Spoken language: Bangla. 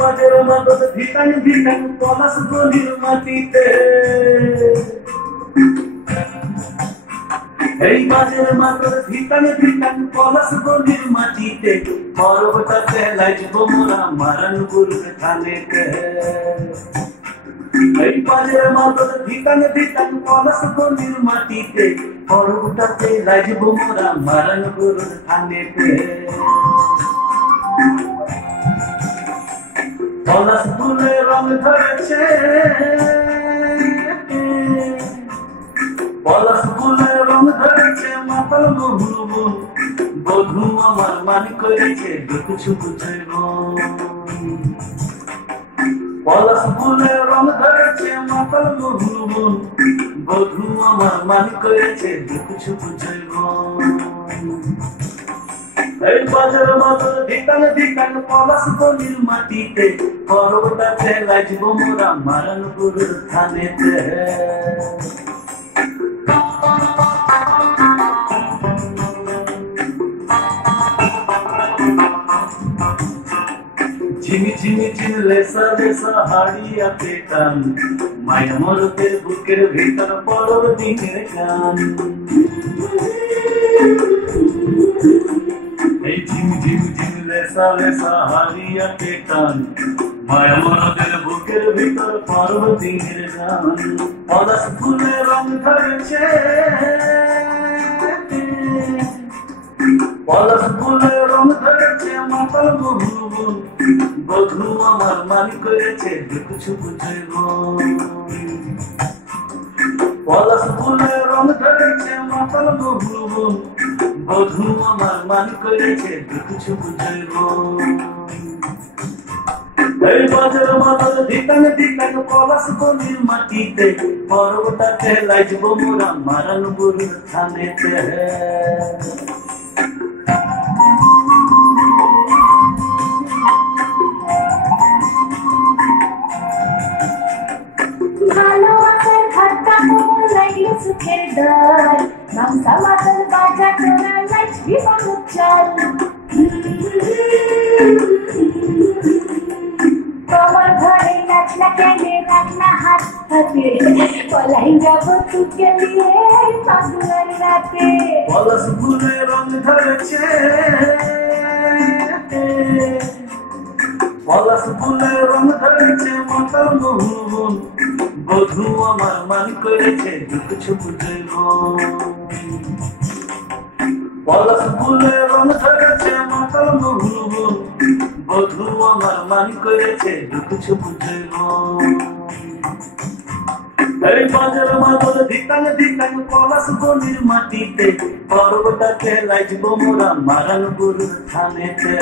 বাজের মাদল ধিকান ধিকান পলাশ গলির মাটিতে, এই বাজের মাদল ধিকান ধিকান পলাশ গলির মাটিতে, পর্বটাতে লাইজব মোরা মারান গুরুর থানেতে। এই বাজের মাদল ধিকান ধিকান পলাশ গলির মাটিতে, পর্বটাতে লাইজব মোরা মারান গুরুর থানেতে। পলাশ ফুলে রং ধরেছে, পলাশ ফুলে রং ধরেছে মাতাল বহু বধু আমার মান করেছে কিছু বুঝব। পলাশ ফুলে রং ধরেছে মাতাল বহু বধু আমার মান করেছে কিছু বুঝব। এই বাজের মাদল ধিকান ধিকান পলাশ গলির মাটিতে, পর্বটাতে লাইজব মোরা মারান গুরুর থানেতে। ঝিমি ঝিমি ঝিম লেসা লেসা হাড়িয়াতে টান, মায়া মরদের বুকের ভিতর পরব দিনের গান। এই ঝিম ঝিম ঝিম লেসা লেসা হাড়িয়াতে টান, মায়া মরদের বুকের ভিতর পরব দিনের গান। পলাশ ফুলে রং ধরেছে, পলাশ ফুলে রং ধরেছে মাতাল বহু বধু আমার মান করেছে কিছু বুঝব। পলাশ ফুলে রং ধরেছে মাতাল বহু বধু আমার মান করেছে কিছু বুঝব। এই বাজের মাদল ধিকান ধিকান পলাশ গলির মাটিতে, পর্বটাতে লাইজব মোরা মারান গুরুর থানেতে। ভালোবাসার ঘাটটা মোর লাগলো সুখের ডাল, নামসা মাতাল বাজা তোরা লাইট বিপদ চাল। তোমার ঘরে নাচনা কেনে রাখনা হাত হাতে, পলাই যাব তুকে নিয়ে পাগলার রাতে। পলাশ ফুলে রং ধরেছে, পলাশ ফুলে রং ধরেছে মাতাল বহু বধু আমার মান করেছে কিছু বুঝব। পলাশ ফুলে রং ধরেছে মাতাল বহু বধু আমার মান করেছে কিছু বুঝব। এই বাজের মাদল ধিকান ধিকান পলাশ গলির মাটিতে, পর্বটাতে লাইজব মোরা মারান গুরুর থানেতে।